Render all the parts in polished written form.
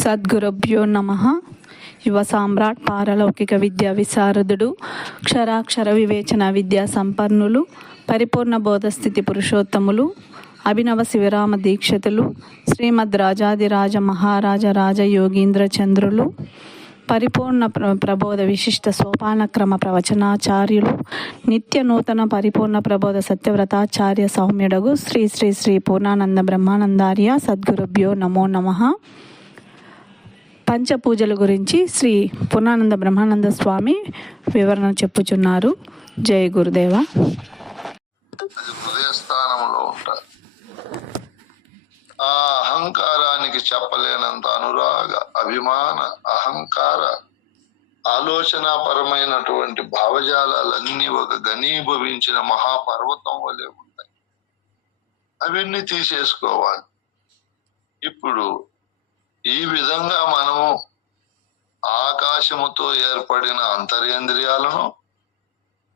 సద్గురుభ్యో నమః. యువ సామ్రాట్, పారలౌకిక విద్యా విశారదుడు, క్షరాక్షర వివేచన విద్యా సంపన్నులు, పరిపూర్ణ బోధస్థితి పురుషోత్తములు, అభినవ శివరామ దీక్షితులు, శ్రీమద్ రాజాదిరాజ మహారాజ రాజయోగీంద్ర చంద్రులు, పరిపూర్ణ ప్రబోధ విశిష్ట సోపానక్రమ ప్రవచనాచార్యులు, నిత్య నూతన పరిపూర్ణ ప్రబోధ సత్యవ్రతాచార్య సౌమ్యుడగు శ్రీ శ్రీ శ్రీ పూర్ణానంద బ్రహ్మానందార్య సద్గురుభ్యో నమో నమః. పంచపూజల గురించి శ్రీ పూర్ణానంద బ్రహ్మానంద స్వామి వివరణ చెప్పుచున్నారు. జయ గురుదేవ. హృదయస్థానంలో ఉంటారు. ఆ అహంకారానికి చెప్పలేనంత అనురాగ, అభిమాన, అహంకార, ఆలోచనాపరమైనటువంటి భావజాలన్నీ ఒక ఘనీభవించిన మహాపర్వతం వలె ఉంటాయి. అవన్నీ తీసేసుకోవాలి. ఇప్పుడు ఈ విధంగా మనము ఆకాశముతో ఏర్పడిన అంతర్యేంద్రియాలను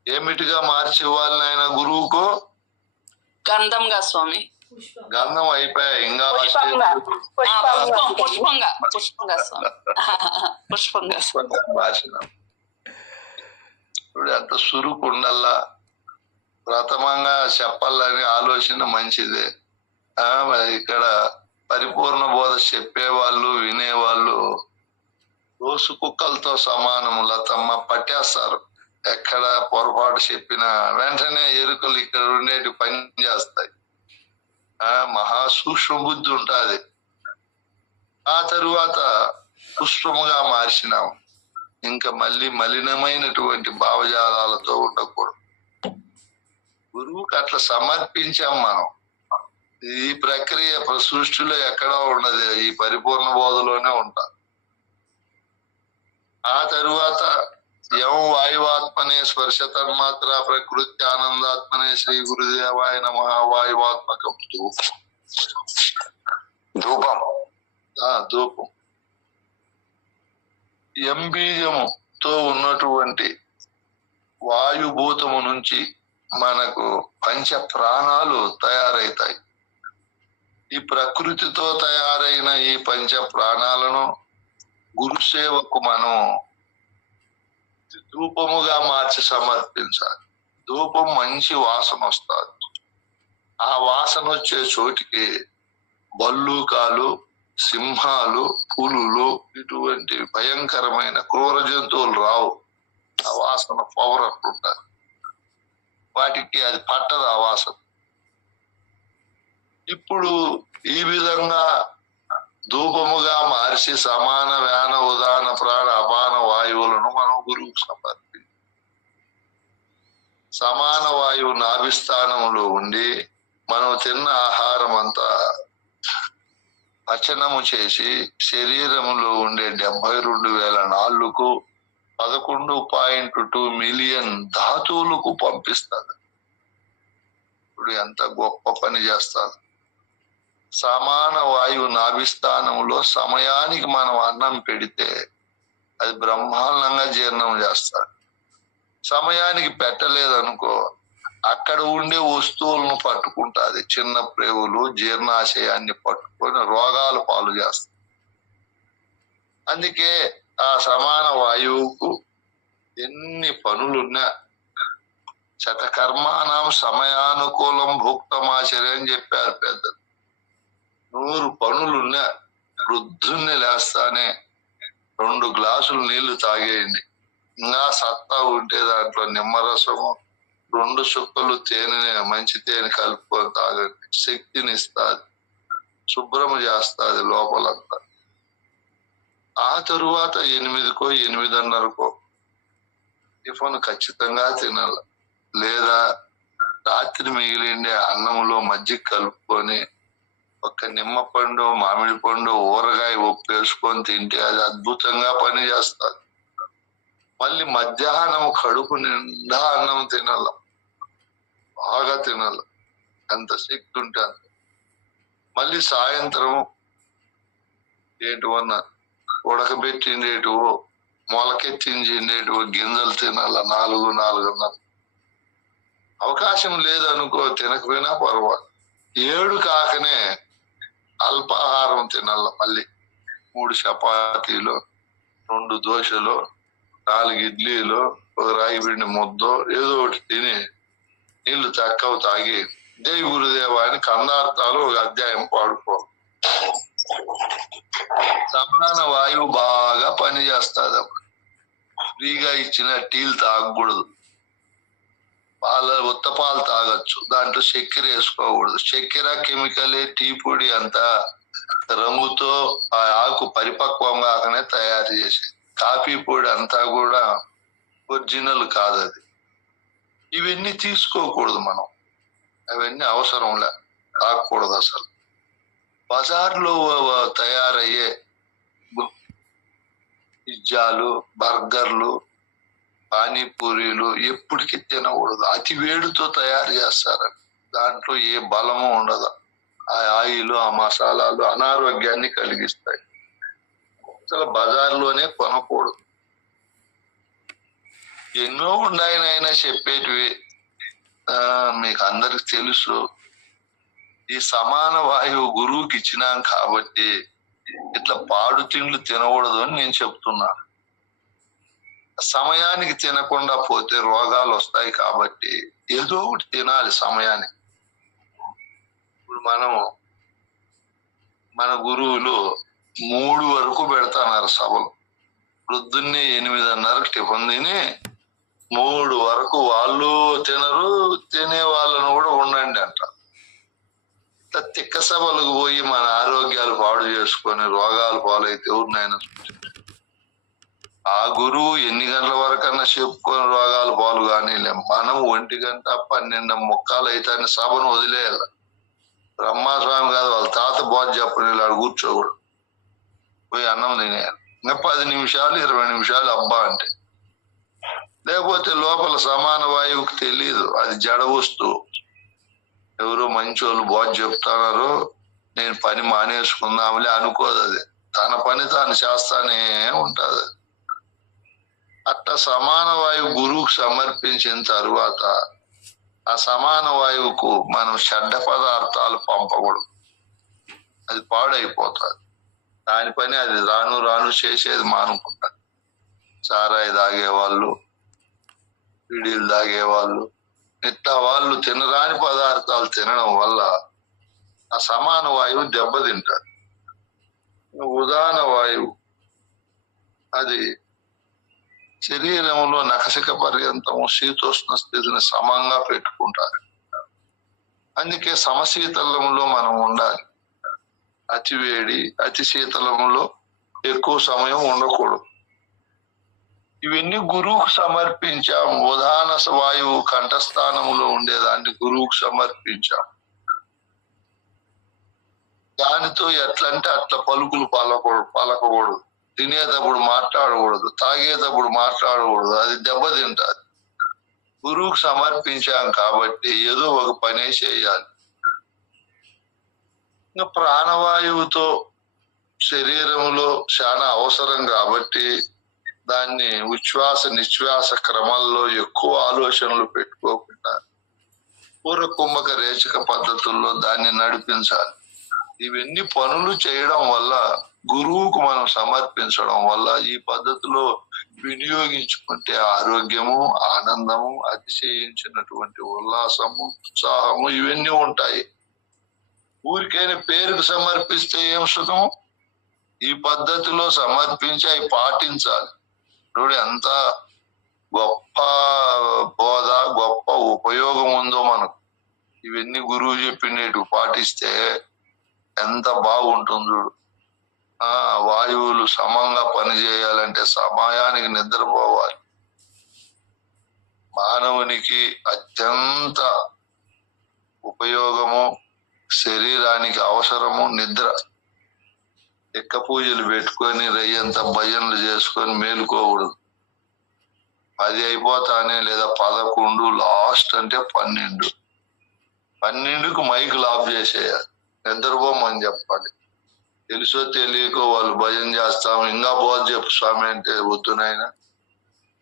ఏమిటిగా మార్చి ఇవ్వాలి ఆయన గురువుకో? గంధంగా స్వామి. గంధం అయిపోయా, ఇంకా మార్చిన ఇప్పుడు అంత సురుకుండల్లా ప్రథమంగా చెప్పాలని ఆలోచన మంచిదే. ఇక్కడ పరిపూర్ణ బోధ చెప్పేవాళ్ళు, వినేవాళ్ళు రోజు కుక్కలతో సమానం. లతమ్మ పట్టేస్తారు. ఎక్కడ పొరపాటు చెప్పినా వెంటనే ఎరుకలు ఇక్కడ ఉండేటి పని చేస్తాయి. మహా సూక్ష్మ బుద్ధి ఉంటుంది. ఆ తరువాత పుష్పముగా మార్చినాం. ఇంకా మళ్ళీ మలినమైనటువంటి భావజాలాలతో ఉండకూడదు. గురువుకి అట్లా సమర్పించాం మనం. ఈ ప్రక్రియ సృష్టిలో ఎక్కడా ఉండదు, ఈ పరిపూర్ణ బోధలోనే ఉంటా. ఆ తరువాత యం వాయువాత్మనే స్పర్శ తన్మాత్ర ప్రకృతి ఆనందాత్మనే శ్రీ గురుదేవాయ నమః. వాయువాత్మకం ధూపం ఎంబీజముతో ఉన్నటువంటి వాయుభూతము నుంచి మనకు పంచ ప్రాణాలు తయారైతాయి. ఈ ప్రకృతితో తయారైన ఈ పంచ ప్రాణాలను గురుసేవకు మనం ధూపముగా మార్చి సమర్పించాలి. ధూపం మంచి వాసన వస్తుంది. ఆ వాసన వచ్చే చోటికి బల్లూకాలు, సింహాలు, పులులు, ఇటువంటి భయంకరమైన క్రూర జంతువులు రావు. ఆ వాసన పవర్ అట్లుంటారు. వాటికి అది పట్టదు ఆ వాసన. ఇప్పుడు ఈ విధంగా ధూపముగా మార్చి సమాన వ్యాన ఉదాన ప్రాణ అపాన వాయువులను మనం గురువుకు సమర్పి సమాన వాయువు నాభిస్థానములో ఉండి మనం తిన్న ఆహారం అంతా పచనము చేసి శరీరములో ఉండే 72,000 నాళ్ళకు 11.2 మిలియన్ ధాతువులకు పంపిస్తారు. ఇప్పుడు ఎంత గొప్ప పని చేస్తారు. సమాన వాయువు నాభిస్థానంలో సమయానికి మనం అన్నం పెడితే అది బ్రహ్మాండంగా జీర్ణం చేస్తాడు. సమయానికి పెట్టలేదనుకో అక్కడ ఉండే వస్తువులను పట్టుకుంటుంది. చిన్న ప్రేవులు జీర్ణాశయాన్ని పట్టుకొని రోగాలు పాలు చేస్తాయి. అందుకే ఆ సమాన వాయువుకు ఎన్ని పనులున్నా శతకర్మాణం సమయానుకూలం భుక్తమాచర్య అని చెప్పారు పెద్దలు. 100 పనులున్నా వృద్ధుల్ని లేస్తానే 2 గ్లాసులు నీళ్లు తాగేయండి. ఇంకా సత్తా ఉంటే దాంట్లో నిమ్మరసము 2 చుక్కలు తేనె, మంచి తేనె కలుపుకొని తాగండి. శక్తిని ఇస్తుంది, శుభ్రము చేస్తుంది లోపలంతా. ఆ తరువాత 8కో 8:30కో టిఫిన్ ఖచ్చితంగా తినాలి. లేదా రాత్రి మిగిలిండే అన్నంలో మజ్జిగ కలుపుకొని ఒక నిమ్మ పండు, మామిడి పండు, ఊరగాయ ఉప్పు వేసుకొని తింటే అది అద్భుతంగా పని చేస్తుంది. మళ్ళీ మధ్యాహ్నం కడుపు నిండా అన్నం తినాల, బాగా తినాల, ఎంత శక్తి ఉంటే అంత. మళ్ళీ సాయంత్రం ఏటువన్నా ఉడకబెట్టిండేటివో మొలకెత్తించేటివో గింజలు తినాల 4-4:30. అవకాశం లేదనుకో తినకపోయినా పర్వాలేదు. 7 కాకనే అల్పాహారం తినాల. మళ్ళీ 3 చపాతీలు, 2 దోశలు, 4 ఇడ్లీలు, ఒక రాగి పిండి ముద్దో ఏదో ఒకటి తిని నీళ్లు చక్కవ తాగి జై గురుదేవ అని కందార్థాలు ఒక అధ్యాయం పాడుకో. సమాన వాయువు బాగా పనిచేస్తుంది. అప్పుడు ఫ్రీగా ఇచ్చిన టీలు తాగకూడదు, ఉత్త పాలు తాగొచ్చు, దాంట్లో చక్కెర వేసుకోకూడదు. చక్కెర కెమికలే, టీ పొడి అంతా రంగుతో ఆ ఆకు పరిపక్వం కాకనే తయారు చేసేది. కాఫీ పొడి అంతా కూడా ఒరిజినల్ కాదు అది. ఇవన్నీ తీసుకోకూడదు మనం, అవన్నీ అవసరంలే, కాకూడదు అసలు. బజార్లో తయారయ్యే పిజ్జాలు, బర్గర్లు, పానీపూరీలు ఎప్పటికీ తినకూడదు. అతి వేడితో తయారు చేస్తారు, దాంట్లో ఏ బలము ఉండదు. ఆ ఆయిల్, ఆ మసాలాలు అనారోగ్యాన్ని కలిగిస్తాయి. అసలు బజార్లోనే కొనకూడదు. ఎన్నో ఉన్నాయనైనా చెప్పేటివి మీకు అందరికి తెలుసు. ఈ సమాన వాయువు గురువుకి ఇచ్చినాం కాబట్టి ఇట్లా పాడు తిండ్లు తినకూడదు అని నేను చెప్తున్నా. సమయానికి తినకుండా పోతే రోగాలు వస్తాయి కాబట్టి ఏదో ఒకటి తినాలి సమయానికి. ఇప్పుడు మన గురువులు 3 వరకు పెడతాన్నారు సభలు. పొద్దున్నే 8:30 టిఫిన్ తిని 3 వరకు వాళ్ళు తినరు, తినే వాళ్ళను కూడా ఉండండి అంట. తిక్క సభలకు పోయి మన ఆరోగ్యాలు పాడు చేసుకొని రోగాలు పాలైతే ఎవరినైనా ఆ గురువు ఎన్ని గంటల వరకన్నా చెప్పుకొని రోగాలు పాలు కానీ మనం 1 గంట 12:15 అయితే సభను వదిలేయాలి. బ్రహ్మస్వామి కాదు, వాళ్ళ తాత బోధ చెప్పని వాడు కూర్చోకూడదు, పోయి అన్నం తినేయాలి. ఇంకా 10 నిమిషాలు 20 నిమిషాలు అబ్బా అంటే. లేకపోతే లోపల సమాన వాయువుకి తెలియదు, అది జడ వస్తువు. ఎవరో మంచోళ్ళు బోధ చెప్తున్నారు, నేను పని మానేసుకుందాంలే అనుకోదు. అది తన పని తాను చేస్తానే ఉంటది. అట్లా సమాన వాయువు గురువుకు సమర్పించిన తరువాత ఆ సమాన వాయువుకు మనం చెడ్డ పదార్థాలు పంపకూడదు, అది పాడైపోతుంది. దాని పని అది రాను రాను చేసేది మానుకుంటారు. సారాయి తాగేవాళ్ళు, బీడీలు తాగేవాళ్ళు, ఇట్లా వాళ్ళు తినరాని పదార్థాలు తినడం వల్ల ఆ సమాన వాయువు దెబ్బతింటారు. ఉదాహరణ వాయువు అది శరీరంలో నఖశిక పర్యంతము శీతోష్ణ స్థితిని సమంగా పెట్టుకుంటారు. అందుకే సమశీతలంలో మనం ఉండాలి. అతి వేడి, అతి శీతలంలో ఎక్కువ సమయం ఉండకూడదు. ఇవన్నీ గురువుకు సమర్పించాం. ఉదాహరణ వాయువు కంఠస్థానంలో ఉండేదాన్ని గురువుకు సమర్పించాం. దానితో ఎట్లంటే అట్లా పలుకులు పలకకూడదు, తినేటప్పుడు మాట్లాడకూడదు, తాగేటప్పుడు మాట్లాడకూడదు, అది దెబ్బతింటాది. గురువుకు సమర్పించాం కాబట్టి ఏదో ఒక పనే చేయాలి. ఇంకా ప్రాణవాయువుతో శరీరంలో చాలా అవసరం కాబట్టి దాన్ని ఉచ్ఛ్వాస నిశ్వాస క్రమంలో ఎక్కువ ఆలోచనలు పెట్టుకోకుండా పూర్వ కుంభక రేచక పద్ధతుల్లో దాన్ని నడిపించాలి. ఇవన్నీ పనులు చేయడం వల్ల, గురువుకు మనం సమర్పించడం వల్ల, ఈ పద్ధతిలో వినియోగించుకుంటే ఆరోగ్యము, ఆనందము, అతిశయించినటువంటి ఉల్లాసము, ఉత్సాహము ఇవన్నీ ఉంటాయి. ఊరికైనా పేరుకు సమర్పిస్తే ఏం సుఖము? ఈ పద్ధతిలో సమర్పించి అవి పాటించాలి. చూడు ఎంత గొప్ప బోధ, గొప్ప ఉపయోగం ఉందో మనకు. ఇవన్నీ గురువు చెప్పినట్టు పాటిస్తే ఎంత బాగుంటుంది చూడు. వాయువులు సమంగా పనిచేయాలంటే సమయానికి నిద్రపోవాలి. మానవునికి అత్యంత ఉపయోగము, శరీరానికి అవసరము నిద్ర. ఎక్క పూజలు పెట్టుకొని రయ్యంత భజనలు చేసుకొని మేలుకోకూడదు. 10 అయిపోతానే, లేదా 11, లాస్ట్ అంటే 12. 12కు మైకులు ఆఫ్ చేసేయాలి, నిద్రపోమని చెప్పాలి. తెలుసో తెలియకో వాళ్ళు భజన చేస్తాము, ఇంకా బోధ చెప్పు స్వామి అంటే వద్దునైనా,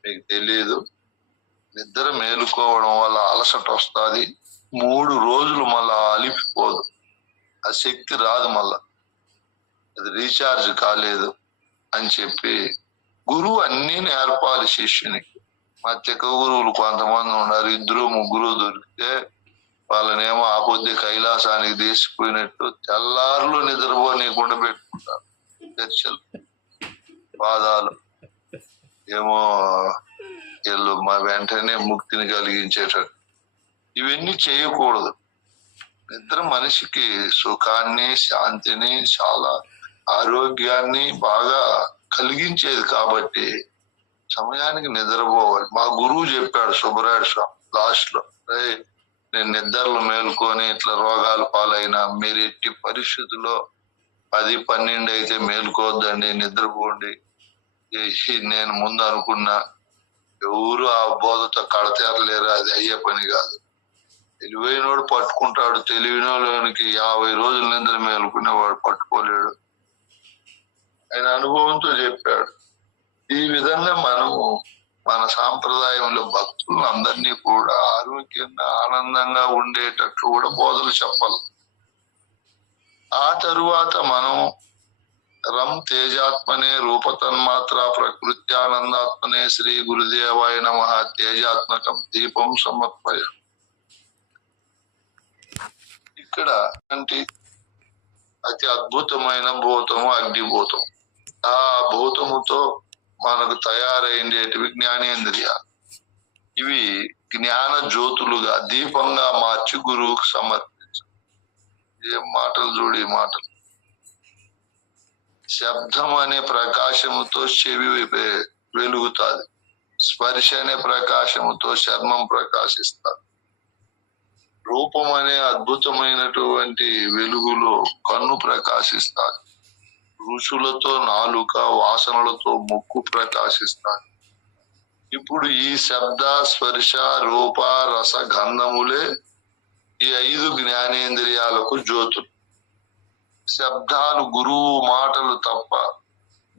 మీకు తెలియదు. నిద్ర మేలుకోవడం వల్ల అలసట వస్తుంది. 3 రోజులు మళ్ళా అలిపిపోదు, ఆ శక్తి రాదు మళ్ళా. అది రీఛార్జ్ కాలేదు అని చెప్పి గురువు అన్ని నేర్పాలి శిష్యునికి. మా తెక్క గురువులు కొంతమంది ఉన్నారు, 2-3 దొరికితే వాళ్ళనేమో ఆపొద్ది కైలాసానికి తీసుకుపోయినట్టు తెల్లారులు నిద్రపోనీయకుండా పెట్టుకుంటారు. చర్చలు, వాదాలు ఏమో వీళ్ళు మా వెంటనే ముక్తిని కలిగించేటట్టు. ఇవన్నీ చేయకూడదు. నిద్ర మనిషికి సుఖాన్ని, శాంతిని, చాలా ఆరోగ్యాన్ని బాగా కలిగించేది కాబట్టి సమయానికి నిద్రపోవాలి. మా గురువు చెప్పాడు సుబ్బరాయుడు స్వామి లాస్ట్ లో, నేను నిద్రలు మేలుకొని ఇట్లా రోగాలు పాలైనా మీరు ఎట్టి పరిస్థితుల్లో 10-12 అయితే మేలుకోవద్దండి, నిద్రపోండి. నేను ముందు అనుకున్నా ఎవరు ఆ బోధతో కడతేరలేరు, అది అయ్యే పని కాదు. తెలివైనోడు పట్టుకుంటాడు, తెలివినోనికి 50 రోజుల నిద్ర మేలుకునేవాడు పట్టుకోలేడు. ఆయన అనుభవంతో చెప్పాడు. ఈ విధంగా మనము మన సాంప్రదాయంలో భక్తులను అందరినీ కూడా ఆరోగ్యంగా ఆనందంగా ఉండేటట్లు కూడా బోధలు చెప్పాలి. ఆ తరువాత మనం రం తేజాత్మనే రూపతన్మాత్ర ప్రకృత్యానందాత్మనే శ్రీ గురుదేవాయ నమః తేజాత్మకం దీపం సమర్పయ. ఇక్కడ అంటే అతి అద్భుతమైన భూతము అగ్నిభూతం. ఆ భూతముతో మనకు తయారైండేటివి జ్ఞానేంద్రియాలు. ఇవి జ్ఞాన జ్యోతులుగా దీపంగా మార్చి గురువుకు సమర్పించాలి. ఏం మాటలు చూడు ఈ మాటలు. శబ్దం అనే ప్రకాశముతో చెవి వెలుగుతాది, స్పర్శ అనే ప్రకాశముతో చర్మం ప్రకాశిస్తాది, రూపం అనే అద్భుతమైనటువంటి వెలుగులో కన్ను ప్రకాశిస్తాది, రుచులతో నాలుక, వాసనలతో ముక్కు ప్రకాశిస్తాది. ఇప్పుడు ఈ శబ్ద, స్పర్శ, రూప, రస, గంధములే ఈ 5 జ్ఞానేంద్రియాలకు జ్యోతులు. శబ్దాలు గురువు మాటలు తప్ప,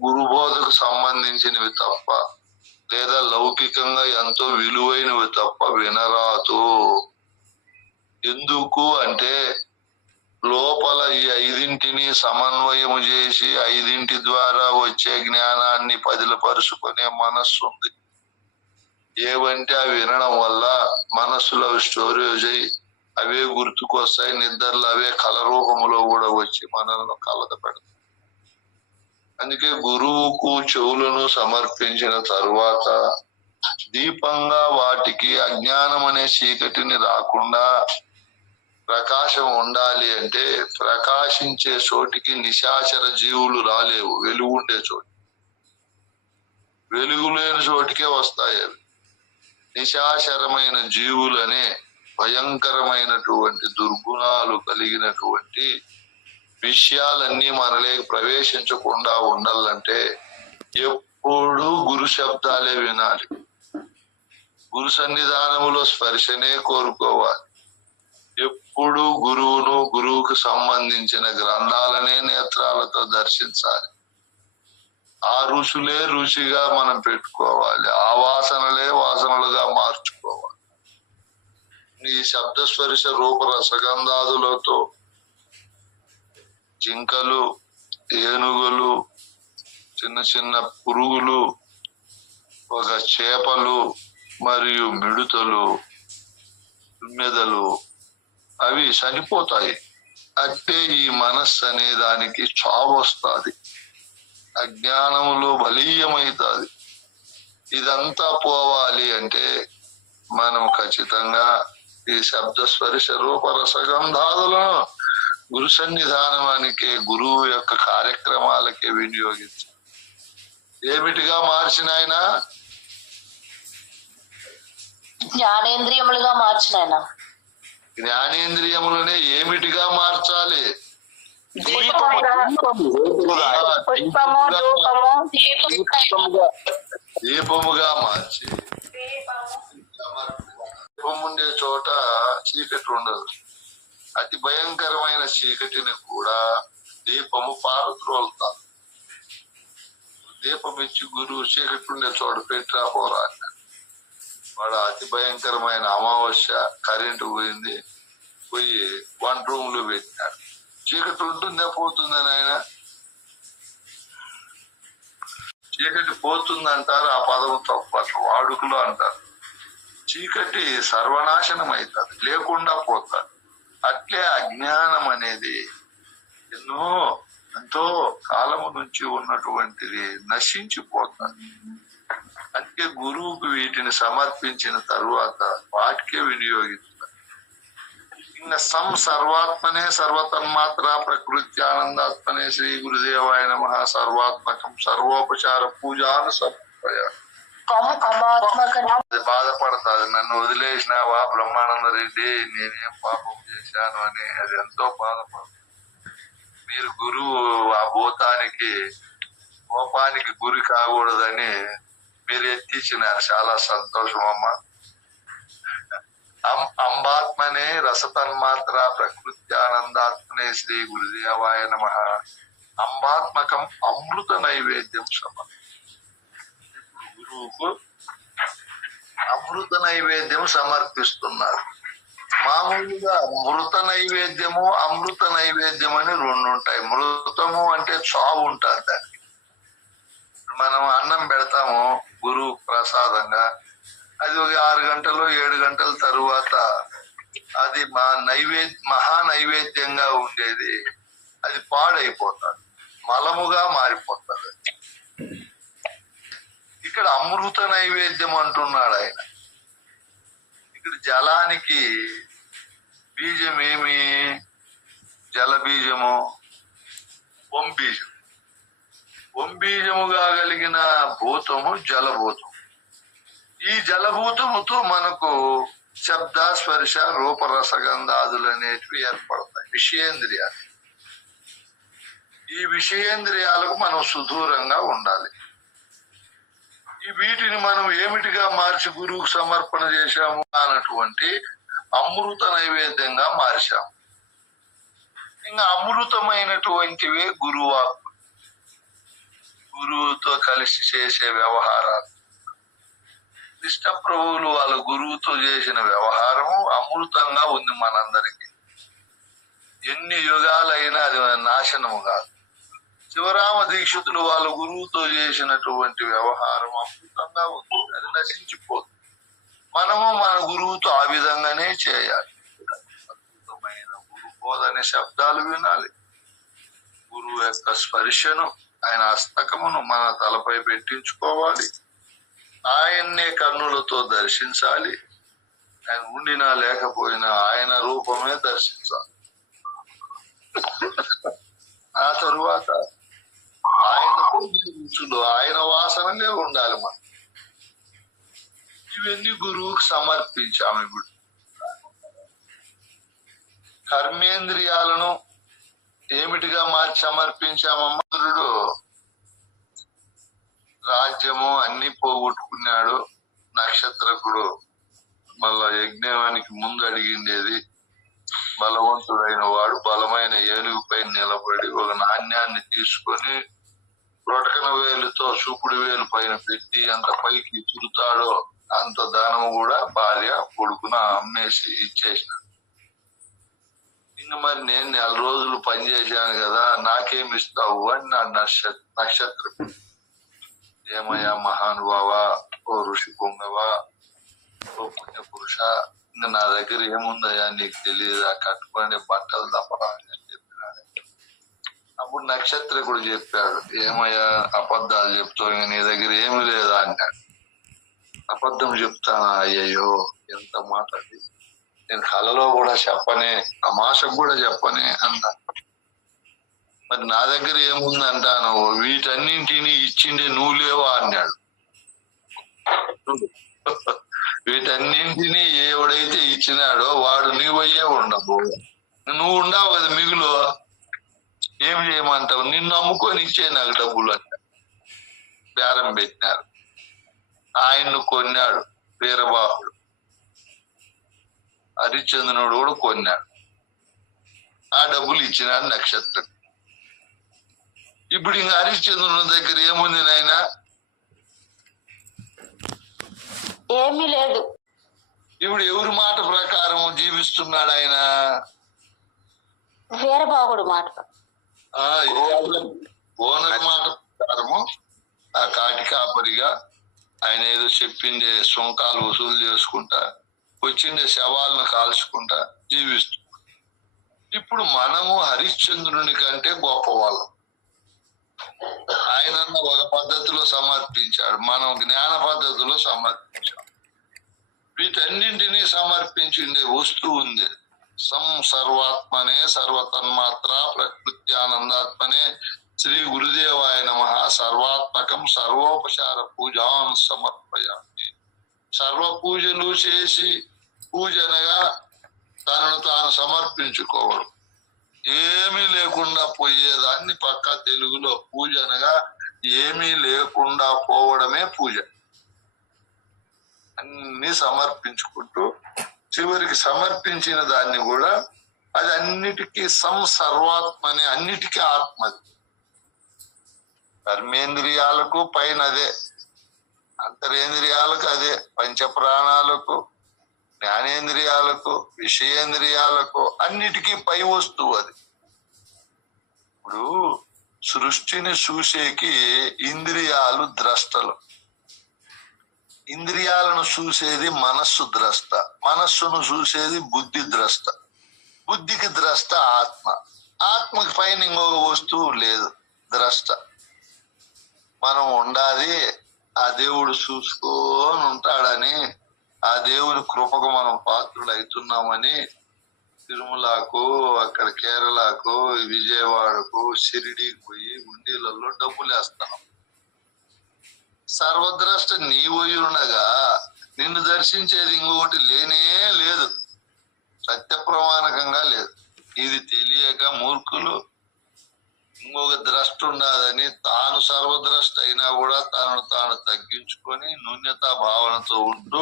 గురుబోధకు సంబంధించినవి తప్ప, లేదా లౌకికంగా ఎంతో విలువైనవి తప్ప వినరాదు. ఎందుకు అంటే లోపల ఈ 5ంటిని సమన్వయము చేసి 5ంటి ద్వారా వచ్చే జ్ఞానాన్ని పదిలపరుచుకునే మనస్సు ఉంది. ఏవంటే అవి వినడం వల్ల మనస్సులో స్టోరేజ్ అయి అవే గుర్తుకొస్తాయి. నిద్రలు అవే కళ రూపంలో కూడా వచ్చి మనల్ని కలత పెడతాయి. అందుకే గురువుకు చెవులను సమర్పించిన తరువాత దీపంగా వాటికి అజ్ఞానం అనే చీకటిని రాకుండా ప్రకాశం ఉండాలి అంటే ప్రకాశించే చోటికి నిశాచర జీవులు రాలేవు. వెలుగు ఉండే చోటు, వెలుగు లేని చోటికే వస్తాయి అవి. నిశాచరమైన జీవులనే భయంకరమైనటువంటి దుర్గుణాలు కలిగినటువంటి విషయాలన్నీ మనలోకి ప్రవేశించకుండా ఉండాలంటే ఎప్పుడు గురు శబ్దాలే వినాలి. గురు సన్నిధానములో స్పర్శనే కోరుకోవాలి. ఎప్పుడు గురువును, గురువుకు సంబంధించిన గ్రంథాలనే నేత్రాలతో దర్శించాలి. ఆ ఋషులే ఋషిగా మనం పెట్టుకోవాలి, ఆ వాసనలే వాసనలుగా మార్చుకోవాలి. ఈ శబ్దస్పర్శ రూప రసగంధాదులతో జింకలు, ఏనుగులు, చిన్న చిన్న పురుగులు, ఒక చేపలు మరియు మిడుతలు, తుమ్మెదలు అవి చనిపోతాయి. అంటే ఈ మనస్సు అనే దానికి చావు వస్తుంది, అజ్ఞానములో బలీయమవుతుంది. ఇదంతా పోవాలి అంటే మనం ఖచ్చితంగా ఈ శబ్దస్పర్శ రూప రసగంధాదులను గురు సన్నిధానానికి, గురువు యొక్క కార్యక్రమాలకే వినియోగించాలి. ఏమిటిగా మార్చిన ఆయన? జ్ఞానేంద్రియములుగా మార్చిన ఆయన. జ్ఞానేంద్రియములనే ఏమిటిగా మార్చాలి? దీపముగా మార్చి, దీపం ఉండే చోట చీకటి ఉండదు. అతి భయంకరమైన చీకటిని కూడా దీపము పారద్రోలుతారు. దీపం ఇచ్చి గురువు చీకటి ఉండే చోట పెట్టరా పోరా, వాడు అతి భయంకరమైన అమావాస్య, కరెంటు పోయింది, పోయి 1 రూమ్ లో పెట్టినాడు. చీకటి ఉంటుందే పోతుందని ఆయన చీకటి పోతుంది అంటారు, ఆ పదం తప్పు, అట్లా వాడుకలో అంటారు. చీకటి సర్వనాశనం అవుతుంది, లేకుండా పోతుంది. అట్లే అజ్ఞానం అనేది ఎంతో కాలము నుంచి ఉన్నటువంటిది నశించిపోతుంది. అందుకే గురువుకు వీటిని సమర్పించిన తరువాత వాటికే వినియోగిస్తారు. ఇంకా సర్వాత్మనే సర్వతన్మాత్ర ప్రకృతి ఆనందాత్మనే శ్రీ గురుదేవాయ నమః సర్వాత్మకం సర్వోపచార పూజాను సమర్పయ. అది బాధపడతాది, నన్ను వదిలేసినావా బ్రహ్మానంద రెడ్డి, నేనేం పాపం చేశాను అని. అది ఎంతో బాధపడుతుంది. మీరు గురువు ఆ భూతానికి కోపానికి గురి కాకూడదని మీరు ఎత్తిచ్చినారు. చాలా సంతోషం అమ్మా. అంబాత్మనే రసతన్మాత్ర ప్రకృతి ఆనందాత్మనే శ్రీ గురుదేవాయ నమః అంబాత్మకం అమృత నైవేద్యం గురువుకు అమృత నైవేద్యం సమర్పిస్తున్నారు. మామూలుగా మృత నైవేద్యము అమృత నైవేద్యం అని రెండు ఉంటాయి. మృతము అంటే చావు ఉంటుంది దానికి. మనం అన్నం పెడతాము గురువు ప్రసాదంగా, అది ఒక 6 గంటలు 7 గంటల తరువాత అది మహా నైవేద్యంగా ఉండేది అది పాడైపోతుంది, మలముగా మారిపోతుంది. ఇక్కడ అమృత నైవేద్యం అంటున్నాడు ఆయన. ఇక్కడ జలానికి బీజం ఏమి? జల బీజము వంబీజం. వంబీజముగా కలిగిన భూతము జలభూతం. ఈ జలభూతముతో మనకు శబ్ద స్పర్శ రూపరసగంధాదులు అనేటివి ఏర్పడతాయి, విషయేంద్రియాలు. ఈ విషయేంద్రియాలకు మనం సుదూరంగా ఉండాలి. ఈ వీటిని మనం ఏమిటిగా మార్చి గురువుకు సమర్పణ చేశాము అన్నటువంటి అమృత నైవేద్యంగా మార్చాము. ఇంకా అమృతమైనటువంటివే గురువాక్కు, గురువుతో కలిసి చేసే వ్యవహారాలు. కృష్ణ ప్రభువులు వాళ్ళ గురువుతో చేసిన వ్యవహారము అమృతంగా ఉంది మనందరికీ. ఎన్ని యుగాలైనా అది నాశనము కాదు. శివరామ దీక్షితులు వాళ్ళ గురువుతో చేసినటువంటి వ్యవహారం అమృతంగా ఉంది, అది నశించిపోతుంది. మనము మన గురువుతో ఆ విధంగానే చేయాలి. అద్భుతమైన గురు బోధనే శబ్దాలు వినాలి. గురువు యొక్క స్పర్శను, ఆయన హస్తకమును మన తలపై పెట్టించుకోవాలి. ఆయన్నే కన్నులతో దర్శించాలి. ఆయన ఉండినా లేకపోయినా ఆయన రూపమే దర్శించాలి. ఆ తరువాత ఆయనకు రుచులు, ఆయన వాసనలే ఉండాలి మనం. ఇవన్నీ గురువుకు సమర్పించాము. ఇప్పుడు కర్మేంద్రియాలను ఏమిటిగా మార్చి సమర్పించామమ్మా? గురుడు రాజ్యము అన్ని పోగొట్టుకున్నాడు. నక్షత్రకుడు మళ్ళా యజ్ఞానికి ముందు అడిగిండేది బలవంతుడైన వాడు బలమైన ఏనుగుపై నిలబడి ఒక నాణ్యాన్ని తీసుకొని ప్రొటకన వేలుతో చూపుడు వేలు పైన పెట్టి ఎంత పైకి చురుతాడో అంత ధనము కూడా భార్య కొడుకున అమ్మేసి ఇచ్చేసినాడు. ఇంక మరి నేను 4 రోజులు పనిచేశాను కదా, నాకేమి ఇస్తావు అని నా నక్షత్రం. ఏమయ్యా మహానుభావ, ఓ ఋషి పొంగవా, ఓ పుణ్య పురుష, ఇంకా నా దగ్గర ఏముందయ్యా నీకు తెలియదా, కట్టుకునే బట్టలు తప్పరా అని చెప్పినాడు. అప్పుడు నక్షత్రకుడు చెప్పాడు, ఏమయ్యా అబద్ధాలు చెప్తావు, నీ దగ్గర ఏమి లేదా అన్నాడు. అబద్ధం చెప్తానా? అయ్యయ్యో ఎంత మాట అది, నేను కలలో కూడా చెప్పనే, తమాషకు కూడా చెప్పనే అన్నా. మరి నా దగ్గర ఏముంది అంటాను, వీటన్నింటినీ ఇచ్చిండే నువ్వు లేవా అన్నాడు. వీటన్నింటినీ ఎవడైతే ఇచ్చినాడో వాడు నీవయ్యే ఉండవు, నువ్వు ఉండవు కదా మిగులు, ఏం చేయమంటావు, నిన్ను అమ్ముకొని ఇచ్చే నాకు డబ్బులు అంట. బేరం పెట్టినారు. ఆయన్ను కొన్నాడు వీరబాహుడు, హరిశ్చంద్రుడు కూడా కొన్నాడు. ఆ డబ్బులు ఇచ్చినాడు నక్షత్రం. ఇప్పుడు ఇంకా హరిశ్చంద్రుని దగ్గర ఏముంది నాయనా? ఏమీ లేదు. ఇప్పుడు ఎవరి మాట ప్రకారం జీవిస్తున్నాడు ఆయన? వీరబాహుడు మాట, ఓనర్ మాట ప్రకారము హడావుడిగా ఆయన ఏదో చెప్పిండే సుంకాలు వసూలు చేసుకుంటా వచ్చిండే శవాలను కాల్చుకుంటా జీవిస్తూ. ఇప్పుడు మనము హరిశ్చంద్రుని కంటే గొప్పవాళ్ళం. ఆయన ఒక పద్ధతిలో సమర్పించాడు, మనం జ్ఞాన పద్ధతిలో సమర్పించాం. వీటన్నింటినీ సమర్పించిండే వస్తువు ఉంది. సర్వాత్మనే సర్వతన్మాత్ర ప్రకృత్యానందాత్మనే శ్రీ గురుదేవాయ నమః సర్వాత్మకం సర్వోపచార పూజాన్ సమర్పయామి. సర్వ పూజలు చేసి పూజనగా తనను తాను సమర్పించుకోవడం, ఏమీ లేకుండా పోయేదాన్ని పక్క తెలుగులో పూజనగా ఏమీ లేకుండా పోవడమే పూజ. అన్ని సమర్పించుకుంటూ చివరికి సమర్పించిన దాన్ని కూడా అది అన్నిటికీ సర్వాత్మని, అన్నిటికీ ఆత్మది. కర్మేంద్రియాలకు పైన అదే, అంతరేంద్రియాలకు అదే, పంచప్రాణాలకు, జ్ఞానేంద్రియాలకు, విషయేంద్రియాలకు అన్నిటికీ పై వస్తువు అది. ఇప్పుడు సృష్టిని చూసేకి ఇంద్రియాలు ద్రష్టలు. ఇంద్రియాలను చూసేది మనస్సు ద్రష్ట, మనస్సును చూసేది బుద్ధి ద్రష్ట, బుద్ధికి ద్రష్ట ఆత్మ, ఆత్మకి పైన ఇంకొక వస్తువు లేదు ద్రష్ట. మనం ఉండాలి, ఆ దేవుడు చూసుకొని ఉంటాడని, ఆ దేవుని కృపకు మనం పాత్రులు అవుతున్నామని తిరుమలకు, అక్కడ కేరళకు, విజయవాడకు, షిరిడీకి పోయి ఉండీలలో డబ్బులు వేస్తాం. సర్వద్రష్ట నీవై ఉండగా నిన్ను దర్శించేది ఇంకొకటి లేనే లేదు, సత్య ప్రమాణకంగా లేదు. ఇది తెలియక మూర్ఖులు ఇంకొక ద్రష్ట ఉండదని తాను సర్వద్రష్ట అయినా కూడా తనను తాను తగ్గించుకొని న్యూన్యతా భావనతో ఉంటూ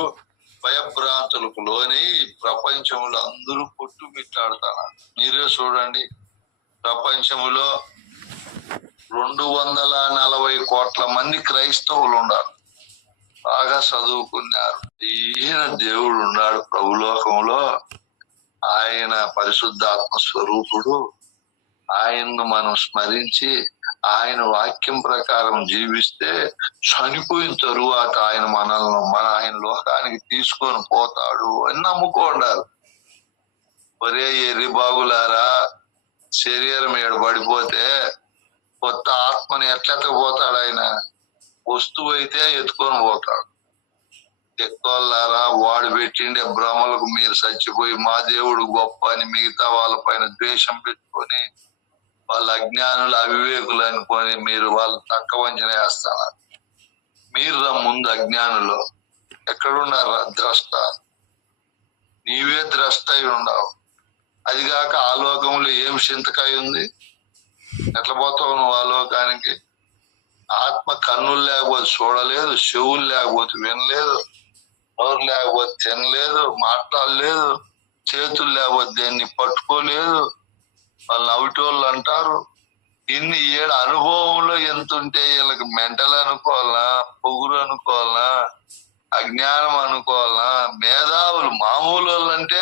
భయభ్రాంతులకు లోని ప్రపంచంలో అందరూ కొట్టుమిట్టాడుతున్నారు. మీరే చూడండి, ప్రపంచంలో 240 కోట్ల మంది క్రైస్తవులు ఉన్నారు, బాగా చదువుకున్నారు. ఈయన దేవుడు ఉన్నాడు ప్రభులోకంలో, ఆయన పరిశుద్ధాత్మ స్వరూపుడు. ఆయన్ను మనం స్మరించి ఆయన వాక్యం ప్రకారం జీవిస్తే చనిపోయిన తరువాత ఆయన ఆయన లోకానికి తీసుకొని పోతాడు అని నమ్ముకోండారు. ఒరే ఎర్రి బాగులారా, శరీరం ఏడబడిపోతే కొత్త ఆత్మని ఎట్లెత్తపోతాడు ఆయన? వస్తువు అయితే ఎత్తుకొని పోతాడు. ఎక్కువలారా, వాడు పెట్టిండే భ్రమలకు మీరు చచ్చిపోయి మా దేవుడు గొప్ప అని మిగతా వాళ్ళ పైన ద్వేషం పెట్టుకొని వాళ్ళ అజ్ఞానులు అవివేకులు అనుకొని మీరు వాళ్ళు తక్కువ అంచనా వేస్తున్నారు. మీరు ముందు అజ్ఞానులు ఎక్కడున్నారు? ద్రష్ట, నీవే ద్రష్ట అయి ఉండవు. అదిగాక ఆ లోకంలో ఏం చింతకాయ ఉంది? ఎట్లా పోతావు నువ్వు ఆ లోకానికి? ఆత్మ కన్నులు లేకపోతే చూడలేదు, చెవులు లేకపోతే వినలేదు, నోరు లేకపోతే తినలేదు, మాట్లాడలేదు, చేతులు లేకపోతే దేన్ని పట్టుకోలేదు. వాళ్ళని అవిటోళ్ళు అంటారు. ఇన్ని ఏడు అనుభవంలో ఎంత ఉంటే వీళ్ళకి మెంటల్ అనుకోవాలనా, పొగురు అనుకోవాలనా, అజ్ఞానం అనుకోవాలనా? మేధావులు మామూలు వాళ్ళు అంటే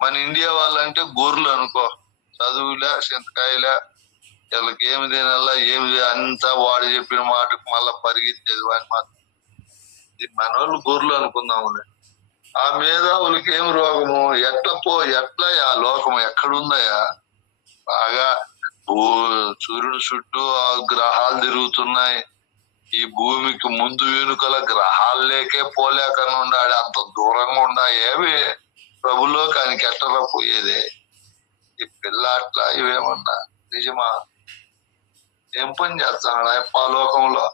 మన ఇండియా వాళ్ళంటే గొర్రెలు అనుకో, చదువులే చింతకాయలే, వీళ్ళకి ఏమి తినాలా ఏమి అంతా వాడు చెప్పిన మాటకు మళ్ళా పరిగెత్తేది వాని మాట. మనోళ్ళు గొర్రెలు అనుకుందాములే. ఆ మేధావులకి ఏం రోగము? ఎట్లా ఆ లోకం ఎక్కడుందయా? బాగా సూర్యుడు చుట్టూ ఆ గ్రహాలు తిరుగుతున్నాయి. ఈ భూమికి ముందు వెనుకల గ్రహాలు లేకే పోలేకని ఉండాడు, అంత దూరంగా ఉండా ఏవి ప్రభులోకానికి ఎట్టరా పోయేదే? ఈ పిల్ల అట్లా ఇవేమన్నా నిజమా? ఏం పని చేస్తాడు ఆ లోకంలో?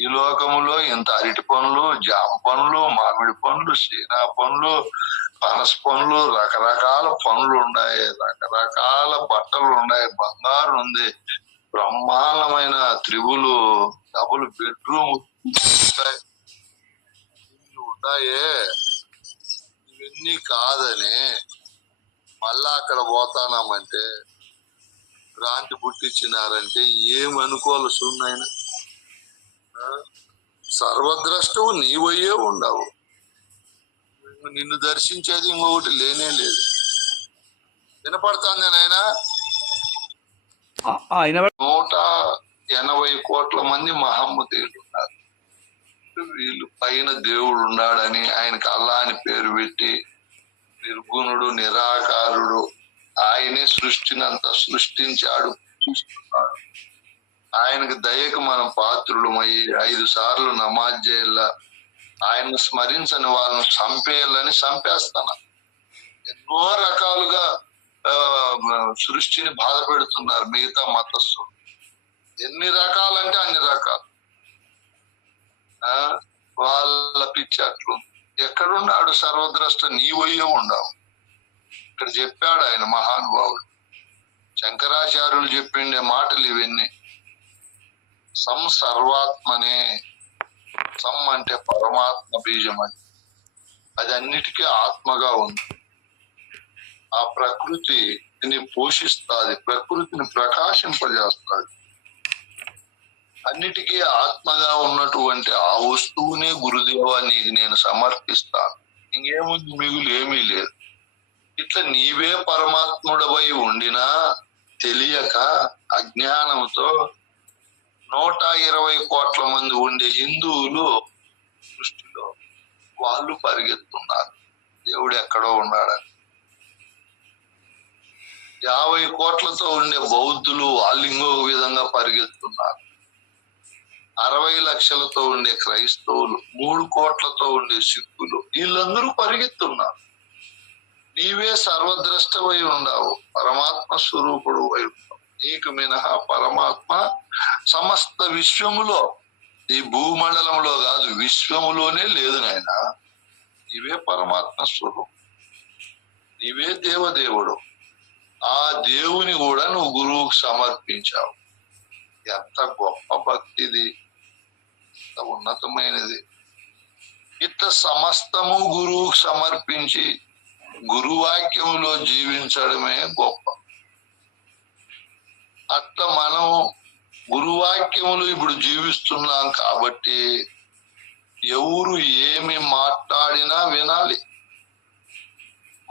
ఈ లోకములో ఇంత అరటి పండ్లు, జామ పండ్లు, మామిడి పండ్లు, సీనా పండ్లు, పనస పండ్లు, రకరకాల పండ్లు ఉన్నాయి, రకరకాల బట్టలు ఉన్నాయి, బంగారు ఉంది, బ్రహ్మాండమైన త్రిబులు డబుల్ బెడ్రూమ్ ఉంటాయే. ఇవన్నీ కాదని మళ్ళా అక్కడ పోతానామంటే భ్రాంతి పుట్టించినారంటే ఏమనుకోవాల్సి ఉన్నాయన? సర్వద్రష్టవు నీవయ్యే ఉండవు, నిన్ను దర్శించేది ఇంకొకటి లేనే లేదు. వినపడుతుంది నాయన? 180 కోట్ల మంది మహమ్మదీయులు ఉన్నారు. వీళ్ళు పైన దేవుడు ఉన్నాడని ఆయనకి అల్లా అని పేరు పెట్టి నిర్గుణుడు నిరాకారుడు ఆయనే సృష్టిని అంతా సృష్టించాడు చూస్తున్నాడు. ఆయనకు దయకు మనం పాత్రులమయ్యి 5 సార్లు నమాజ్ చేయాల, ఆయన స్మరించని వాళ్ళని చంపేయాలని చంపేస్తాను. ఎన్నో రకాలుగా సృష్టిని బాధ పెడుతున్నారు మిగతా మతస్థులు. ఎన్ని రకాలంటే అన్ని రకాలు. వాళ్ళ పిచ్చి అట్లు. ఎక్కడున్నాడు సర్వద్రష్ట? నీవయ్యే ఉండవు. ఇక్కడ చెప్పాడు ఆయన మహానుభావుడు. శంకరాచార్యులు చెప్పిండే మాటలు ఇవన్నీ. సర్వాత్మనే. అంటే పరమాత్మ బీజం అని. అది అన్నిటికీ ఆత్మగా ఉంది. ఆ ప్రకృతిని పోషిస్తాది, ప్రకృతిని ప్రకాశింపజేస్తాది. అన్నిటికీ ఆత్మగా ఉన్నటువంటి ఆ వస్తువునే గురుదేవా నీకు నేను సమర్పిస్తాను, ఇంకేముంది మిగులు ఏమీ లేదు. ఇట్లా నీవే పరమాత్ముడవై ఉండినా తెలియక అజ్ఞానంతో 120 కోట్ల మంది ఉండే హిందువులు దృష్టిలో వాళ్ళు పరిగెత్తున్నారు దేవుడు ఎక్కడో ఉన్నాడని. 50 కోట్లతో ఉండే బౌద్ధులు వాళ్ళు ఇంకొక విధంగా పరిగెత్తున్నారు. 60 లక్షలతో ఉండే క్రైస్తవులు, 3 కోట్లతో ఉండే సిక్కులు, వీళ్ళందరూ పరిగెత్తున్నారు. నీవే సర్వద్రష్టవై ఉన్నావు, పరమాత్మ స్వరూపుడు వై ఉన్నావు. నీకు మినహా పరమాత్మ సమస్త విశ్వములో, ఈ భూమండలంలో కాదు విశ్వములోనే లేదు నాయన. నీవే పరమాత్మ స్వరూపం, నీవే దేవదేవుడు. ఆ దేవుని కూడా నువ్వు గురువుకు సమర్పించావు. ఎంత గొప్ప భక్తిది, ఎంత ఉన్నతమైనది. ఇట్లా సమస్తము గురువుకు సమర్పించి గురువాక్యములో జీవించడమే గొప్ప. అట్లా మనం గురువాక్యములు ఇప్పుడు జీవిస్తున్నాం కాబట్టి ఎవరు ఏమి మాట్లాడినా వినాలి.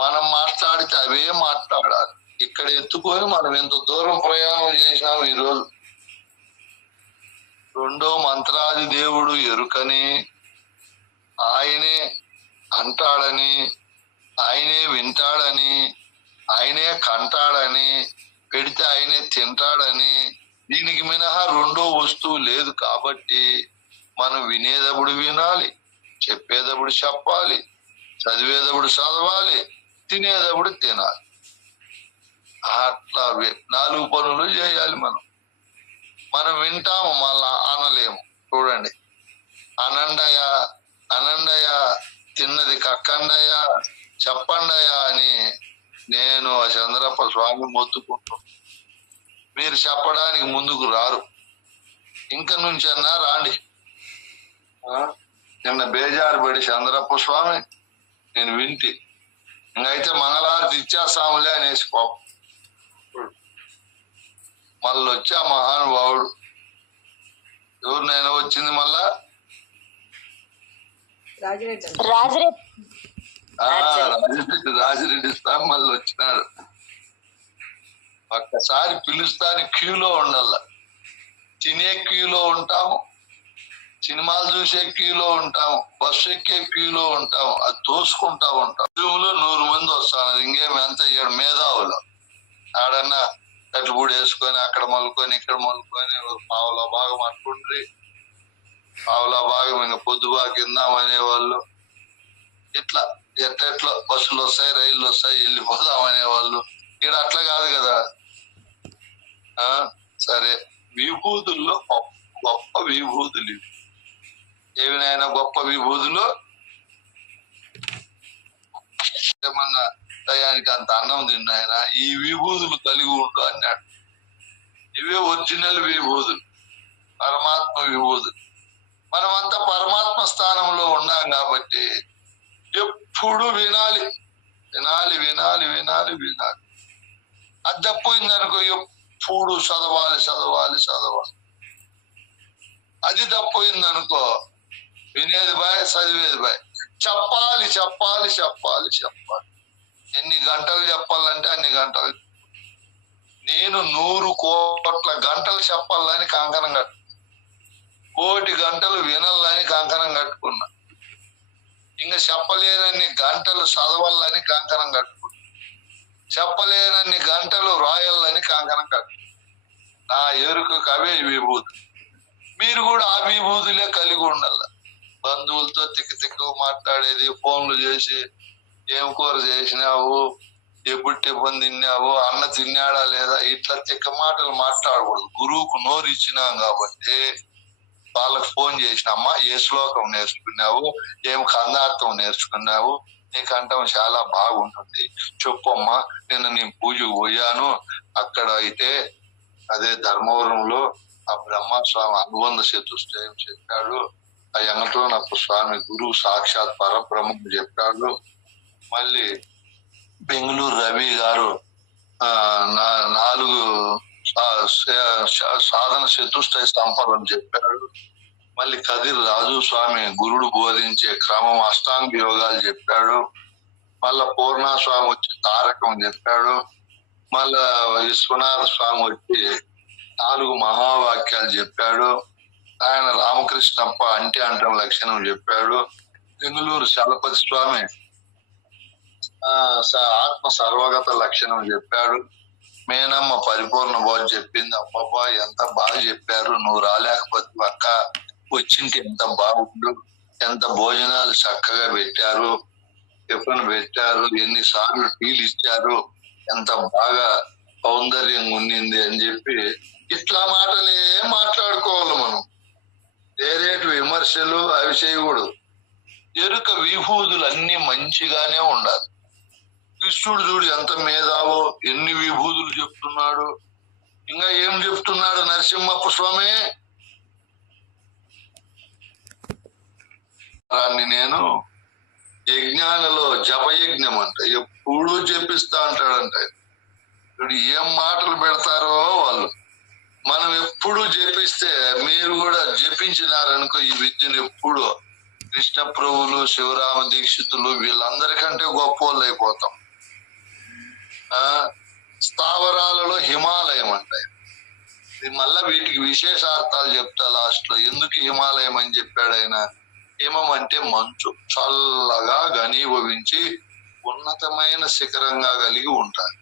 మనం మాట్లాడితే అవే మాట్లాడాలి. ఇక్కడ ఎత్తుకొని మనం ఎంత దూరం ప్రయాణం చేసినాం ఈరోజు. రెండో మంత్రాది దేవుడు ఎరుకని, ఆయనే అంటాడని, ఆయనే వింటాడని, ఆయనే కంటాడని, పెడితే ఆయనే తింటాడని, దీనికి మినహా రెండో వస్తువు లేదు. కాబట్టి మనం వినేటప్పుడు వినాలి, చెప్పేటప్పుడు చెప్పాలి, చదివేటప్పుడు చదవాలి, తినేటప్పుడు తినాలి. అట్లా 4 పనులు చేయాలి. మనం వింటాము, మళ్ళా అనలేము. చూడండి, అనండయా అనండయా, తిన్నది కక్కండయా, చెప్పండయా అని నేను చంద్రప్ప స్వామి మొత్తుకుంటున్నాను. మీరు చెప్పడానికి ముందుకు రారు. ఇంక నుంచి అన్నా రాండి. నిన్న బేజారు పడి చంద్రప్ప స్వామి నేను వింటి, ఇంకైతే మంగళారతి ఇచ్చేస్తాములే అనేసి కోపం. మళ్ళీ వచ్చి ఆ మహానుభావుడు ఎవరినైనా వచ్చింది మళ్ళా రాజిరెడ్డి స్వామి మళ్ళీ వచ్చినాడు. ఒక్కసారి పిలుస్తాని క్యూలో ఉండాల. తినే క్యూలో ఉంటాము, సినిమాలు చూసే క్యూలో ఉంటాము, బస్సు ఎక్కే క్యూలో ఉంటాము, అది తోసుకుంటా ఉంటాం. క్యూలో 100 మంది వస్తాను. ఇంకేమి ఎంత అయ్యాడు మేధావులు. ఆడన్నా కట్టుబడి వేసుకొని అక్కడ మలుకొని ఇక్కడ మలుకొని పావులా భాగం అనుకుండ్రి, పావులా భాగం ఇంకా పొద్దుబా కిందాం అనేవాళ్ళు. ఇట్లా ఎట్లా బస్సులు వస్తాయి, రైళ్లు వస్తాయి, వెళ్ళిపోదాం అనేవాళ్ళు. ఇక్కడ అట్లా కాదు కదా. సరే, విభూతుల్లో గొప్ప విభూతులు ఇవి. ఏమినైనా గొప్ప విభూతులు ఏమన్నా టయానికి అంత అన్నం తిన్నాయన ఈ విభూతులు కలిగి ఉండు అన్నాడు. ఇవే ఒరిజినల్ విభూతులు, పరమాత్మ విభూతులు. మనమంతా పరమాత్మ స్థానంలో ఉన్నాం కాబట్టి ఎప్పుడు వినాలి వినాలి వినాలి వినాలి వినాలి. అది తప్పోయిందనుకో ఎప్పుడు చదవాలి చదవాలి చదవాలి. అది తప్పోయిందనుకో వినేది బాయ్, చదివేది బాయ్. చెప్పాలి చెప్పాలి చెప్పాలి చెప్పాలి. ఎన్ని గంటలు చెప్పాలంటే అన్ని గంటలు. నేను 100 కోట్ల గంటలు చెప్పాలని కంకణం కట్టు, 1 కోటి గంటలు వినాలని కంకణం ఇంకా చెప్పలేనన్ని గంటలు చదవాలని కంకణం కట్టుకుంటాను, చెప్పలేనన్ని గంటలు రాయాలని కంకణం కట్టుకుంటాను. నా ఎరుకకు అవే విభూతి. మీరు కూడా ఆ విభూతులే కలిగి ఉండాల. బంధువులతో తిక్కు మాట్లాడేది, ఫోన్లు చేసి ఏం కూర చేసినావు, ఎప్పుడు టిఫిన్ తిన్నావు, అన్న తిన్నాడా లేదా, ఇట్లా తిక్క మాటలు మాట్లాడకూడదు. గురువుకు నోరు ఇచ్చినాం కాబట్టి వాళ్ళకి ఫోన్ చేసినమ్మా, ఏ శ్లోకం నేర్చుకున్నావు, ఏం కందార్థం నేర్చుకున్నావు, నీ కంఠం చాలా బాగుంటుంది చెప్పమ్మా, నిన్న నేను పూజకు పోయాను, అక్కడ అయితే అదే ధర్మవరంలో ఆ బ్రహ్మస్వామి అనుబంధ చతుష్టయం చెప్పాడు, ఆ ఎంగటోనప్ప స్వామి గురువు సాక్షాత్ పరబ్రహ్మం చెప్పాడు. మళ్ళీ బెంగళూరు రవి గారు 4 సాధన చతుష్టయ సంపదలు చెప్పాడు. మళ్ళీ కదిర్ రాజు స్వామి గురుడు బోధించే క్రమం అష్టాంగ యోగాలు చెప్పాడు. మళ్ళా పూర్ణస్వామి వచ్చి తారకం చెప్పాడు. మళ్ళా విశ్వనాథ స్వామి వచ్చి 4 మహావాక్యాలు చెప్పాడు. ఆయన రామకృష్ణప్ప అంటం లక్షణం చెప్పాడు. బెంగళూరు చలపతి స్వామి ఆత్మ సర్వగత లక్షణం చెప్పాడు. మేనమ్మ పరిపూర్ణ బోధ చెప్పింది. అబ్బబ్బా ఎంత బాగా చెప్పారు, నువ్వు రాలేకపోతే పక్క వచ్చింటే ఎంత బాగుండు, ఎంత భోజనాలు చక్కగా పెట్టారు, టిఫిన్ పెట్టారు, ఎన్నిసార్లు టీలు ఇచ్చారు, ఎంత బాగా సౌందర్యంగా ఉండింది అని చెప్పి ఇట్లా మాటలే మాట్లాడుకోవాలి మనం. వేరేటి విమర్శలు అవి చేయకూడదు. ఎరుక విభూతులు అన్ని మంచిగానే ఉండాలి. కృష్ణుడు చూడు ఎంత మేధావో, ఎన్ని విభూతులు చెప్తున్నాడు. ఇంకా ఏం చెప్తున్నాడు నరసింహప్ప స్వామి, దాన్ని నేను యజ్ఞాలలో జపయజ్ఞం అంట ఎప్పుడూ జపిస్తా అంటాడంట. ఇప్పుడు ఏం మాటలు పెడతారో వాళ్ళు. మనం ఎప్పుడు జపిస్తే మీరు కూడా జపించినారనుకో ఈ విద్యను ఎప్పుడు కృష్ణ ప్రభువులు, శివరామ దీక్షితులు వీళ్ళందరికంటే గొప్ప వాళ్ళు అయిపోతాం. స్థావరాలలో హిమాలయం అంటాయి. మళ్ళా వీటికి విశేషార్థాలు చెప్తా లాస్ట్ లో. ఎందుకు హిమాలయం అని చెప్పాడు ఆయన? హిమం అంటే మంచు, చల్లగా ఘనీభవించి ఉన్నతమైన శిఖరంగా కలిగి ఉంటారు.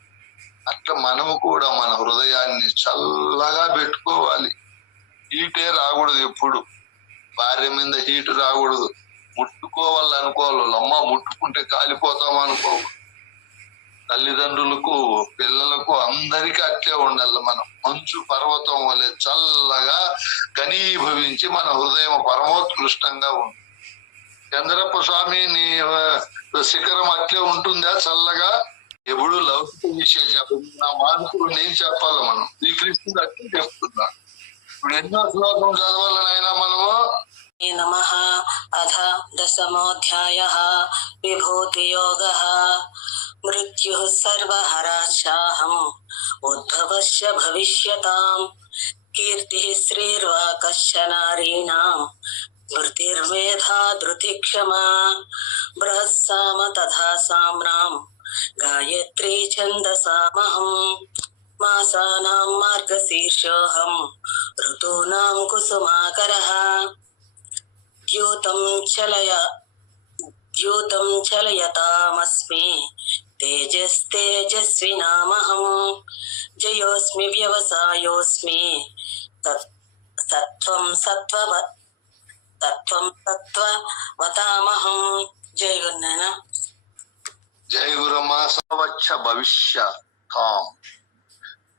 అట్లా మనము కూడా మన హృదయాన్ని చల్లగా పెట్టుకోవాలి. హీటే రాకూడదు, ఎప్పుడు భార్య మీద హీటు రాకూడదు. ముట్టుకోవాలనుకోవాలి, అమ్మ ముట్టుకుంటే కాలిపోతాం అనుకో. తల్లిదండ్రులకు, పిల్లలకు అందరికీ అట్లే ఉండాలి. మనం మంచు పర్వతం వలె చల్లగా ఘనీభవించి మన హృదయం పరమోత్కృష్టంగా ఉంటుంది. చంద్రప్ప స్వామి నీ శిఖరం అట్లే ఉంటుందా చల్లగా? ఎప్పుడు లౌకిక విశేషం నా మానసుడు నేను చెప్పాలి. మనం శ్రీకృష్ణుడు అట్లే చెప్తున్నా. ఇప్పుడు ఎన్నో శ్లోకం చదవాలనైనా మనము. నమః అథ దశమోऽధ్యాయః విభూతియోగః మృత్యుః సర్వహరాశాహం ఉద్భవస్య భవిష్యతాం కీర్తిః శ్రీర్వాకశ్చ నారీణాం స్మృతిర్మేధా ధృతిక్షమా బృహత్సామ తథా సామ్నాం గాయత్రీ ఛందసామహం మాసానాం మార్గశీర్షోహం ఋతూనాం కుసుమాకరః ద్యూతం చలయతామస్మి తేజస్తేజస్వినామహం జయోస్మి వ్యవసాయోస్మి తత్వం సత్వవతామహం. జై గురునాయన. జై గురమ్మా. సవచ్చ భవిష్య కాం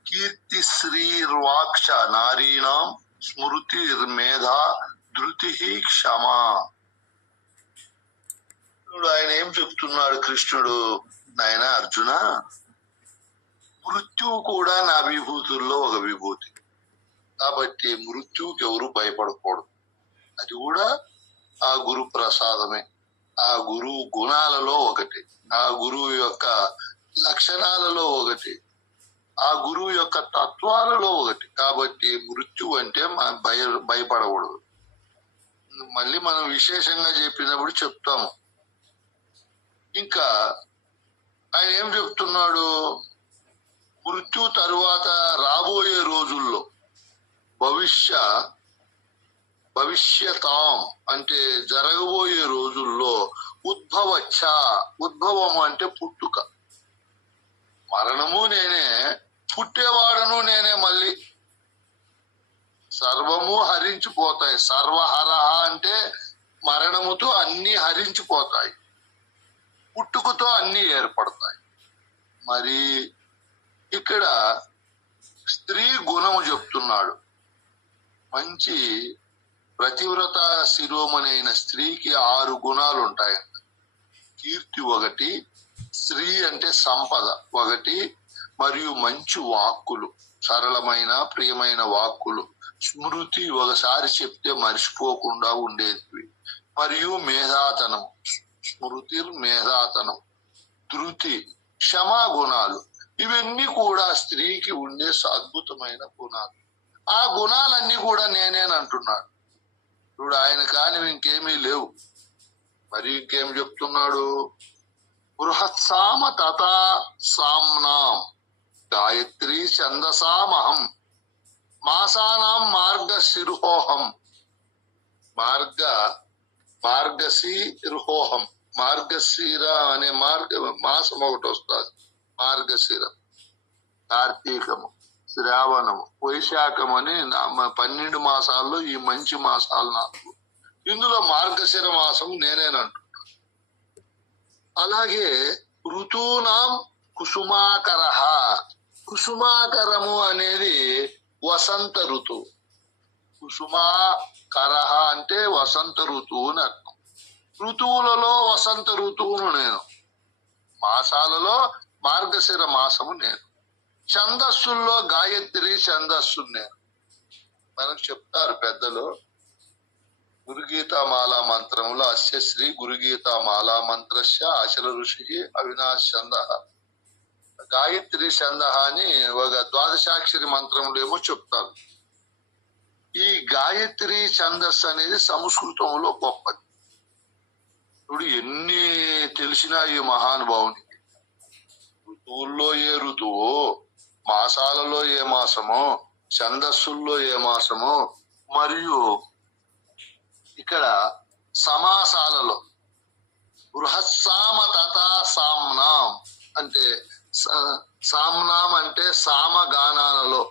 కీర్తి శ్రీర్వాక్ష నారీణాం స్మృతిర్మేధా ధృతి క్షమా. ఆయన ఏం చెప్తున్నాడు కృష్ణుడు? నాయన అర్జున, మృత్యువు కూడా నా విభూతుల్లో ఒక విభూతి. కాబట్టి మృత్యువుకి ఎవరు భయపడకూడదు. అది కూడా ఆ గురు ప్రసాదమే. ఆ గురువు గుణాలలో ఒకటి, ఆ గురువు యొక్క లక్షణాలలో ఒకటి, ఆ గురువు యొక్క తత్వాలలో ఒకటి. కాబట్టి మృత్యు అంటే మనం భయపడకూడదు. మళ్ళీ మనం విశేషంగా చెప్పినప్పుడు చెప్తాము. ఇంకా ఆయన ఏం చెప్తున్నాడు? మృత్యు తరువాత రాబోయే రోజుల్లో భవిష్య భవిష్యతాం అంటే జరగబోయే రోజుల్లో ఉద్భవచ్చ, ఉద్భవం అంటే పుట్టుక, మరణము నేనే, పుట్టేవాడను నేనే. మళ్ళీ సర్వము హరించిపోతాయి. సర్వహర అంటే మరణముతో అన్ని హరించిపోతాయి, పుట్టుకతో అన్ని ఏర్పడతాయి. మరి ఇక్కడ స్త్రీ గుణము చెప్తున్నాడు. మంచి ప్రతివ్రత శిరోమణి స్త్రీకి 6 గుణాలు ఉంటాయంట. కీర్తి ఒకటి, స్త్రీ అంటే సంపద ఒకటి, మరియు మంచి వాక్కులు, సరళమైన ప్రియమైన వాక్కులు, స్మృతి ఒకసారి చెప్తే మర్చిపోకుండా ఉండేది, మరియు మేధాతనం, స్మృతి మేధాతనం, ధృతి, క్షమా గుణాలు. ఇవన్నీ కూడా స్త్రీకి ఉండే అద్భుతమైన గుణాలు. ఆ గుణాలన్నీ కూడా నేనేనంటున్నాడు. ఇప్పుడు ఆయన కాని ఇంకేమీ లేవు. మరి ఇంకేం చెప్తున్నాడు? బృహత్సామ తథా సామ్నాం గాయత్రి ఛందసామహం మాసానాం మార్గశిరోహం. మార్గశిరోహం, మార్గశిర అనే మాసం ఒకటి వస్తుంది. మార్గశిర, కార్తీకము, శ్రావణము, వైశాఖం అని 12 మాసాల్లో ఈ మంచి మాసాలు నాకు. ఇందులో మార్గశిర మాసం నేనేనంటున్నా. అలాగే ఋతూనాం కుసుమాకర, కుసుమాకరము అనేది వసంత ఋతువు. కుసుమాకర అంటే వసంత ఋతువు అని అర్థం. ఋతువులలో వసంత ఋతువును నేను, మాసాలలో మార్గశిర మాసము నేను, ఛందస్సుల్లో గాయత్రి ఛందస్సు నేను. మనకు చెప్తారు పెద్దలు, గురుగీతామాలా మంత్రములో అస్య శ్రీ గురుగీతామాలా మంత్రస్య ఆచల ఋషి అవినాశ్ ఛంద, గాయత్రి ఛంద అని ఒక ద్వాదశాక్షరి మంత్రములు ఏమో చెప్తారు. ఈ గాయత్రి ఛందస్సు అనేది సంస్కృతంలో గొప్పది. ఇప్పుడు ఎన్ని తెలిసినా ఈ మహానుభావునికి, ఋతువుల్లో ఏ ఋతువు, మాసాలలో ఏ మాసమో, ఛందస్సుల్లో ఏ మాసమో, మరియు ఇక్కడ సమాసాలలో బృహత్సామ తథా సామ్నాం అంటే సామ్నాం అంటే సామగానాలలో,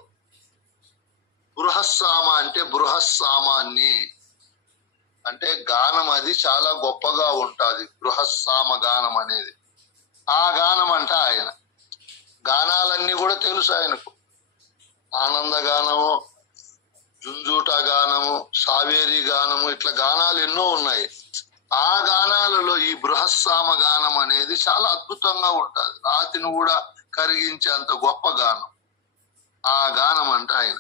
బృహస్సామ అంటే బృహస్సామాన్ని అంటే గానం, అది చాలా గొప్పగా ఉంటుంది. బృహస్సామ గానం అనేది ఆ గానం అంట ఆయన. గానాలన్నీ కూడా తెలుసు ఆయనకు. ఆనంద గానము, జుంజూట గానము, సావేరి గానము, ఇట్లా గానాలు ఎన్నో ఉన్నాయి. ఆ గానాలలో ఈ బృహస్సామ గానం అనేది చాలా అద్భుతంగా ఉంటుంది. రాతిని కూడా కరిగించేంత గొప్ప గానం ఆ గానం అంట ఆయన.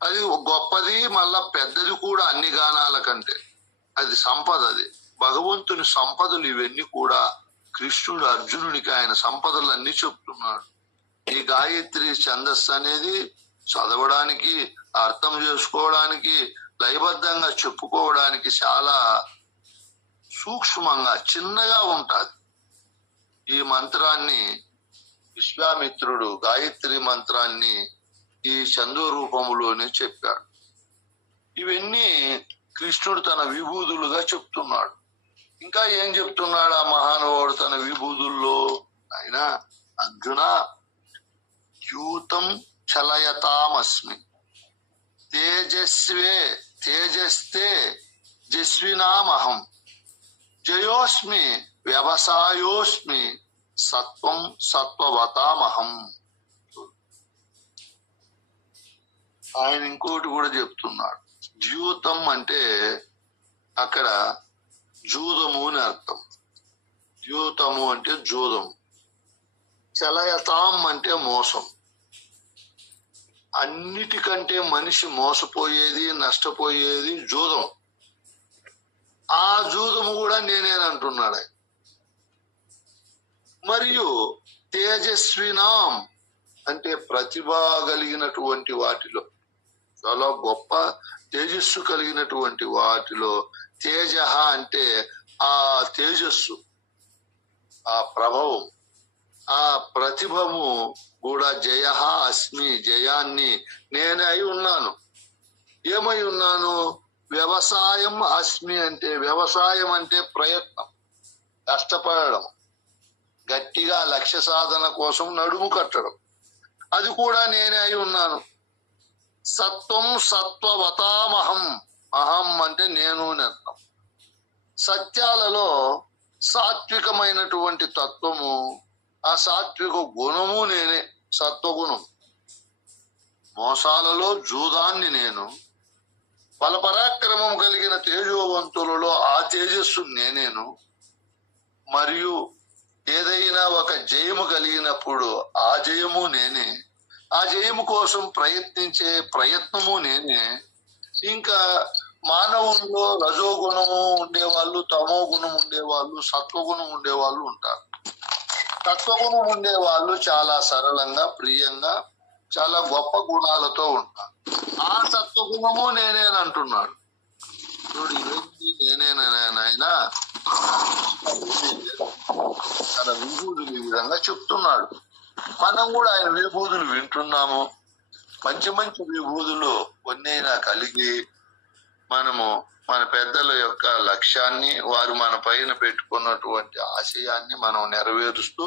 అది గొప్పది, మళ్ళా పెద్దది కూడా అన్ని గానాల కంటే. అది సంపద, అది భగవంతుని సంపదలు. ఇవన్నీ కూడా కృష్ణుడు అర్జునుడికి ఆయన సంపదలన్నీ చెప్తున్నాడు. ఈ గాయత్రి ఛందస్సు అనేది చదవడానికి, అర్థం చేసుకోవడానికి, లయబద్ధంగా చెప్పుకోవడానికి చాలా సూక్ష్మంగా చిన్నగా ఉంటుంది. ఈ మంత్రాన్ని విశ్వామిత్రుడు గాయత్రి మంత్రాన్ని ఈ చందో రూపములోనే చెప్పాడు. ఇవన్నీ కృష్ణుడు తన విభూతులుగా చెప్తున్నాడు. ఇంకా ఏం చెప్తున్నాడు ఆ మహానుభావుడు తన విభూతుల్లో? ఆయన అర్జున యూతం చలయతామస్మి తేజస్తే జస్వినామహం జయోస్మి వ్యవసాయోస్మి సత్వం సత్వవతామహం. ఆయన ఇంకోటి కూడా చెప్తున్నాడు. ద్యూతం అంటే అక్కడ జూదము అని అర్థం. ద్యూతము అంటే జూదం. చలయతాం అంటే మోసం. అన్నిటికంటే మనిషి మోసపోయేది, నష్టపోయేది జూదం. ఆ జూదము కూడా నేనేనంటున్నాడు. మరియు తేజస్వినాం అంటే ప్రతిభ కలిగినటువంటి వాటిలో, చాలా గొప్ప తేజస్సు కలిగినటువంటి వాటిలో, తేజ అంటే ఆ తేజస్సు, ఆ ప్రభావం, ఆ ప్రతిభము కూడా జయ అస్మి, జయాన్ని నేనే అయి ఉన్నాను. ఏమై ఉన్నాను? వ్యవసాయం అస్మి అంటే, వ్యవసాయం అంటే ప్రయత్నం, కష్టపడడం, గట్టిగా లక్ష్య సాధన కోసం నడుము కట్టడం, అది కూడా నేనే అయి ఉన్నాను. సత్వం సత్వవతామహం, అహం అంటే నేను అర్థం. సత్యాలలో సాత్వికమైనటువంటి తత్వము, ఆ సాత్విక గుణము నేనే, సత్వగుణం. మోసాలలో జూదాన్ని నేను, బలపరాక్రమం కలిగిన తేజోవంతులలో ఆ తేజస్సు నేనేను. మరియు ఏదైనా ఒక జయము కలిగినప్పుడు ఆ జయము నేనే, ఆ జయము కోసం ప్రయత్నించే ప్రయత్నము నేనే. ఇంకా మానవుల్లో రజోగుణము ఉండేవాళ్ళు, తమో గుణం ఉండేవాళ్ళు, సత్వగుణం ఉండేవాళ్ళు ఉంటారు. సత్వగుణం ఉండేవాళ్ళు చాలా సరళంగా, ప్రియంగా, చాలా గొప్ప గుణాలతో ఉంటారు. ఆ సత్వగుణము నేనేనంటున్నాడు. చూడు, ఇవన్నీ నేనేనాయన తన విభూతులు ఈ విధంగా చెప్తున్నాడు. మనం కూడా ఆయన విభూతులు వింటున్నాము. మంచి మంచి విభూతులు కొన్నైనా కలిగి మనము మన పెద్దల యొక్క లక్ష్యాన్ని, వారు మన పైన పెట్టుకున్నటువంటి ఆశయాన్ని మనం నెరవేరుస్తూ